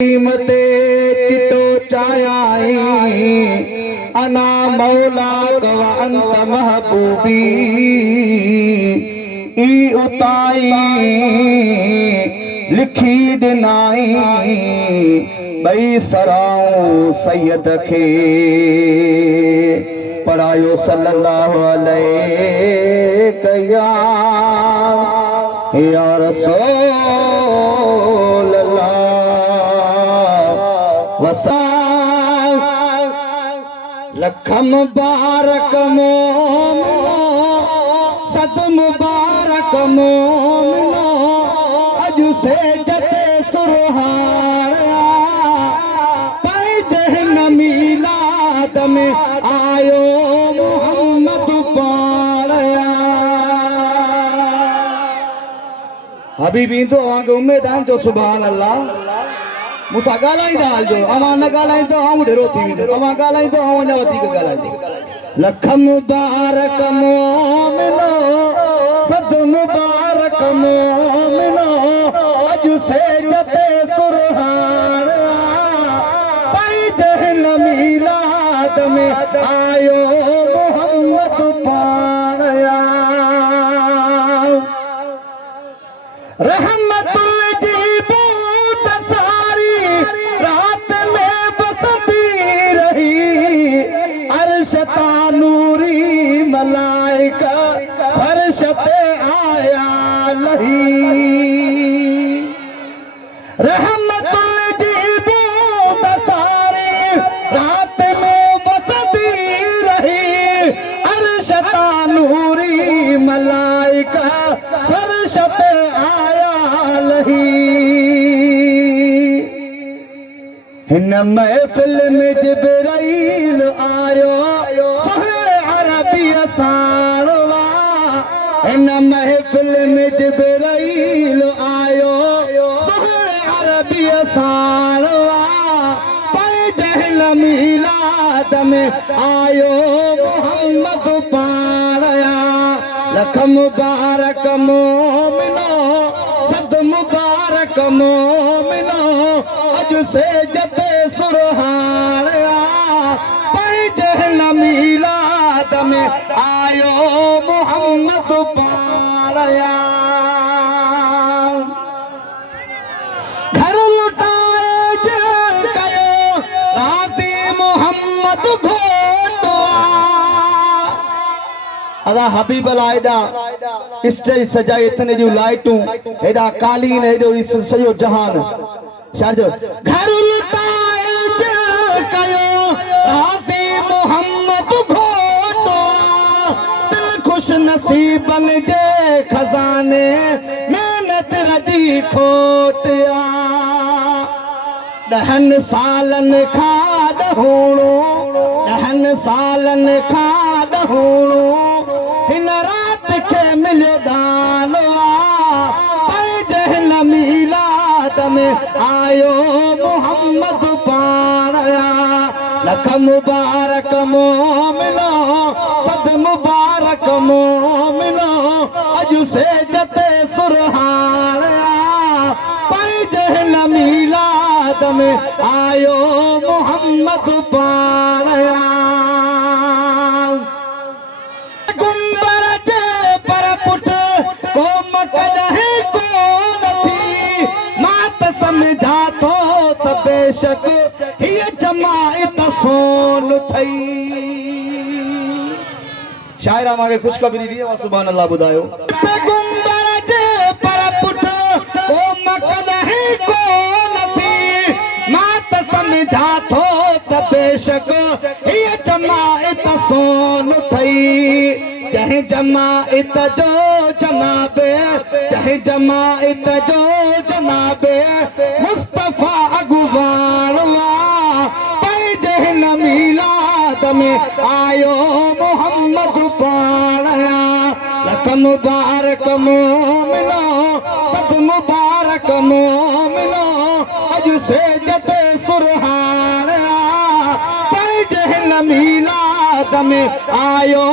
कीमते चितो चायाई अना मौला कवा अंत महबूबी ई उताई लिखी दिनाई बई सराऊं सैयद खे पढ़ायो सल्लल्लाहु अलैहि या रसूल वसा लख मुबारक मोमिनो सद मुबारक मोमिनो अज से जते सुरहाया पाई जहन मीलाद में आयो मोहम्मद पाया हबीबी तो आगे उम्मीद है जो सुभान अल्लाह मुसा गालाई दाल जो अमा न गालाई तो हम ढेरो थी अमा गालाई तो हम न वधी के गालाई लख मुबारक मोमिनो सद मुबारक मोमिनो अज से जते सुरहाना पाई जहन मीलाद में आयो मोहम्मद पाया रहमतुल नूरी मलाइका फर्श पे आया नहीं रहमतुल जीबू दसारी रात में बसती रही अरशता नूरी मलाइका फर्श पे आया नहीं हिन महफिल में जिब्राइल आयो सारवा इन महफिल में जिब्राइल आयो सोहरे अरबी सारवा पाए जहन मीलाद में आयो मोहम्मद पाया लख मुबारक मोमिनो सद मुबारक मोमिनो अज से जते सुरहाया पाए जहन मीलाद में आयो मोहम्मद पाया घर लुटाए जे कयो राजी मोहम्मद घोटवा अदा हबीब लाइडा स्टेज सजाए इतने जो लाइटूं एडा कालीन एडो सयो जहान शारजो घर लुटाए जे कयो राजी मोहम्मद नसीबन जे खजाने मेहनत रजी खोटिया दहन सालन खाद होणो दहन सालन खाद होणो हिन रात के मिलियो दानवा पाए जहन मीलाद में आयो मोहम्मद पाया लख मुबारक मोमिनो सद मुबारक मोमिनो अज से जते सुरहाना पाई जहन मीलाद में आयो मोहम्मद पाया गुंबर जे पर पुट को मकदहे को नथी मात समझा तो त बेशक ये जमात सोन थई शायरा मांगे खुशखबरी दी वा सुभान अल्लाह बुधायो पैगंबर जे पर पुट को मकदहे को नथी मात समझा थो त बेशक ये जमात सोन थई चाहे जमात जो जनाबे चाहे जमात जो जनाबे मुस्तफा अगुवानवा पाए जहन मीलाद में आयो मोहम्मद पाया लख मुबारक मोमिनो सद मुबारक मोमिनो अज से जते सुरहाना पाए जहन मीलाद में आयो